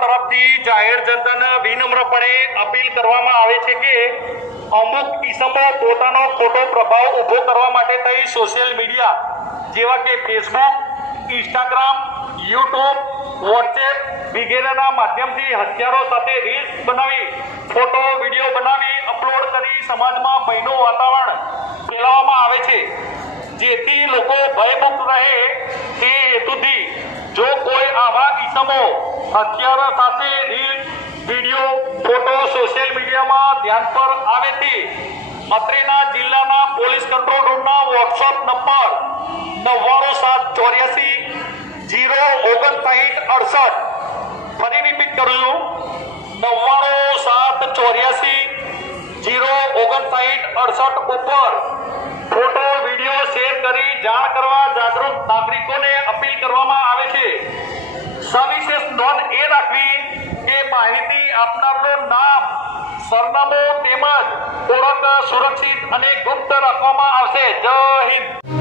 તરફથી જાહેર જનતાને વિનમ્રપણે અપીલ કરવામાં આવે છે કે અમુક ઇસમો પોતાનો ખોટો પ્રભાવ ઊભો કરવા માટે થઈ સોશિયલ મીડિયા, જેવા કે ફેસબુક, ઇન્સ્ટાગ્રામ, યુટ્યુબ, વોટ્સએપ વગેરેના માધ્યમથી હથિયારો સાથે રીલ્સ બનાવી, ફોટો, વીડિયો બનાવી, અપલોડ કરી સમાજમાં ભયનું વાતાવરણ ફેલાવવામાં આવે છે. જેથી લોકો ભયમુક્ત રહે આવા કિસ્સામો હથિયારો સાથે રીલ વીડિયો, ફોટો સોશિયલ મીડિયામાં ધ્યાન પર આવે તે અત્રેના જિલ્લાના પોલીસ કંટ્રોલ રૂમના વોટ્સઅપ નંબર નવ્વાણું સાત ચોર્યાસી જીરો ઓગણસાઠ અડસઠ. ફરી રિપીટ કરું છું. નવ્વાણું સાત ચોર્યાસી જીરો ઓગણસાઠ અડસઠ ઉપર ફોટો, વીડિયો શેર કરી જાણ કરવા જાગૃત નાગરિકોને નોંધ એ રાખવી કે માહિતી આપનારનું નામ, સરનામું તેમજ ઓળખ સુરક્ષિત અને ગુપ્ત રાખવામાં આવશે. જય હિન્દ.